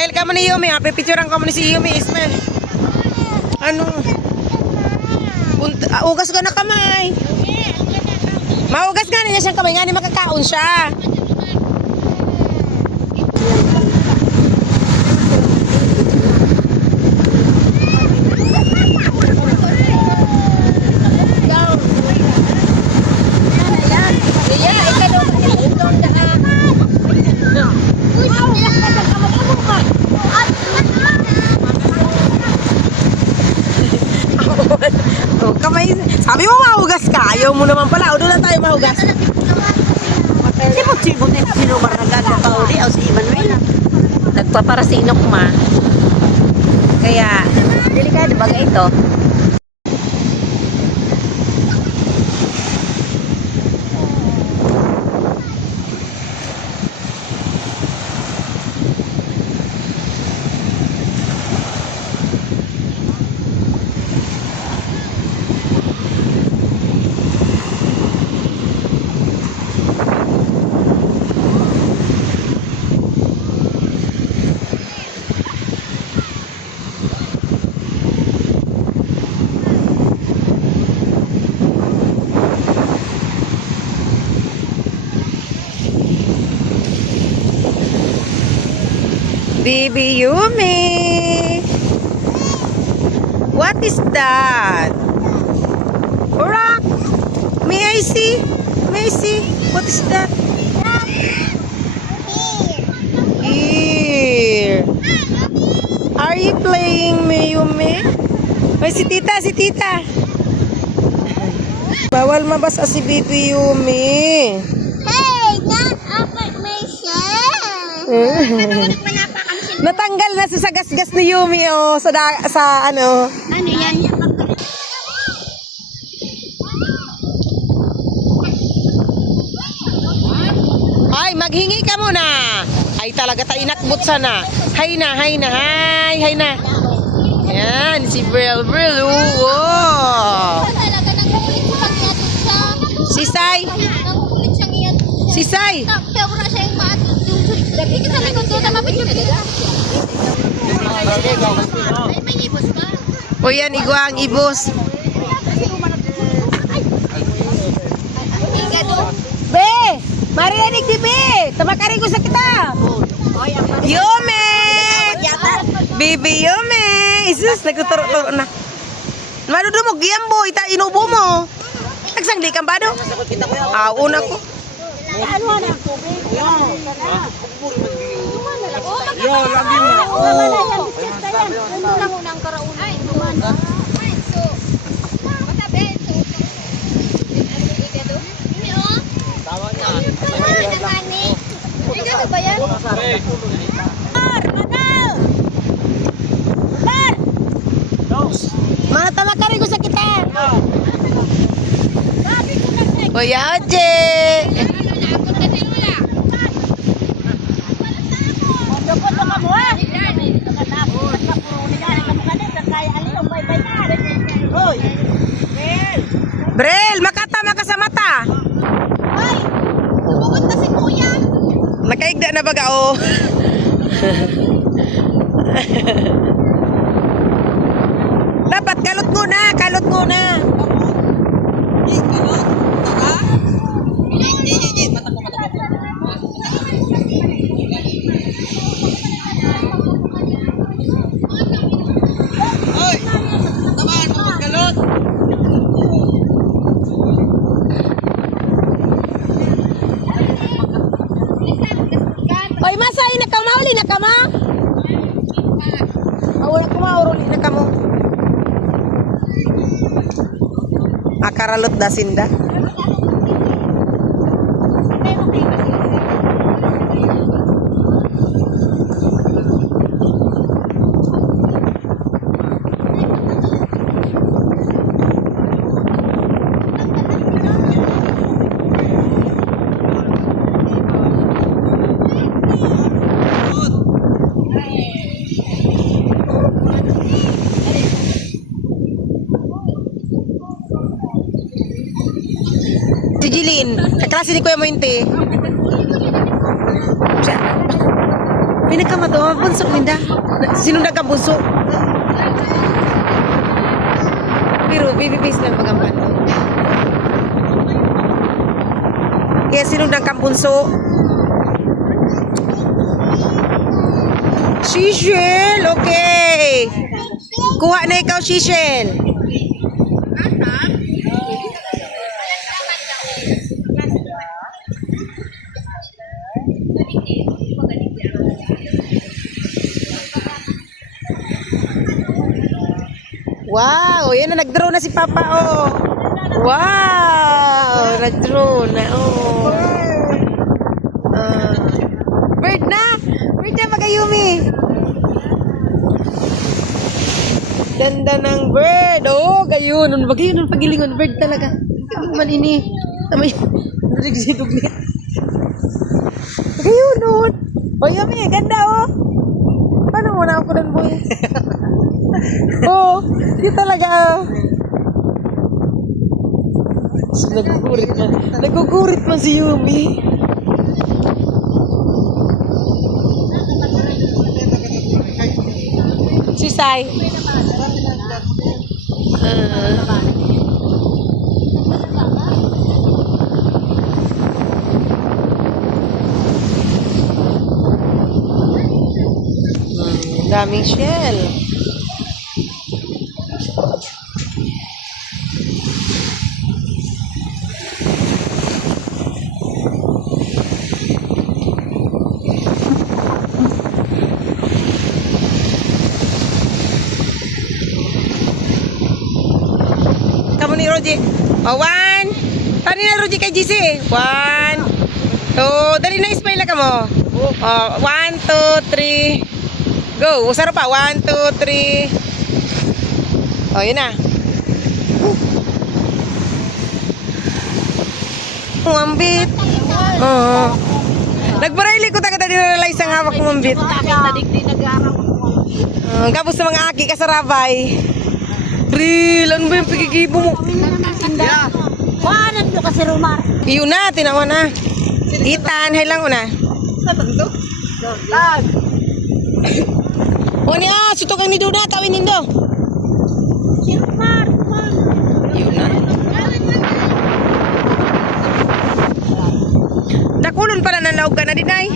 Smile ka mo ni Yumi. Happy picturean ka mo ni si Yumi. Smile. Ano? Ugas ka na kamay. Maugas nga niya siyang kamay. Nga ni makakaon siya. Kamay, sabi mo mahugas ka, ayaw mo naman pala. O doon lang tayo mahugas. Sibot-sibot na sino barangay na pauli o si Emmanuel. Nagpapara si Inok ma. Kaya, delikado baga ito. Baby Yumi. What is that? Rock. May I see? May I see? What is that? Here. Are you playing, Yumi? Ay, si tita, si tita. Bawal mabasa si Baby Yumi. Hey, not affirmation. Natanggal na sa gas-gas ni Yumi oh, sa ano. Ano yan? Ay, maghingi ka muna. Ay, talaga ta inakbot sana. Hay na, hay na, hay na. Yan, si Bril. Wow. Si Sai. Si Sai. O yan, iguang ibos. Be! Marianig di Be! Tamakari ko sa kita! Yumi! Baby Yumi! Isus, nagtuturo-turo na. Madudumog yan bo, ita inubo mo. Nagsangli kang bado? Una ko. Yo, lagi mo. Mga tamakari ko sa kita. Kuya Oje. Brel, makatama ka sa mata. Ay! Bukod na si Kuya! Nakaigda na baga oh. Dapat kalot muna, kalot muna. Oy, masay na ka, mauli na ka ma. Wala ko mauruli na ka mo. Akaralot dasinda. Si Jilin, kaklase ni Kuya Mointe. Pinakamato, bunso ninda. Sino nagkabunso? Pero baby face lang magampan. Kaya sino nagkabunso? Shishel, okay. Kuha na ikaw, Shishel. Wow, yan na, nag-draw na si Papa, oh. Wow, nag-draw na, oh. Bird na! Bird na, Magayumi! Ganda ng bird, oh, gayon. Magayon, pagilingon, bird talaga. Malini. Tamay, nagsiduglit. Gayon, oh. Oh, Yumi, ganda, oh. Paano mo na ako ng boy? Oh, yun talaga. Nagugurit man. Nagugurit man si Yumi. Si Sai. Daming shell. Kamu ni Roji. Oh, one. Tani na Roji kay GC. 1, 2. Dali na smile ka mo. Oh, 1, 2, 3. Go. Usaro pa. 1, 2, 3. Oh, yun na. Mambit. Oh. Nagbarayli ko taga tadi na realize ang hawak ng mambit. Kapos sa mga aki kasarabay. Real, ano ba yung pagigibo mo? Kuhanan mo kasi Romar. Iyon na, tinawa na. Itan, hay lang una. O niya, sutukan ni Duna, tawin nindo. Si Romar. Iyon na. Dakulon pala ng laog ka na din ay.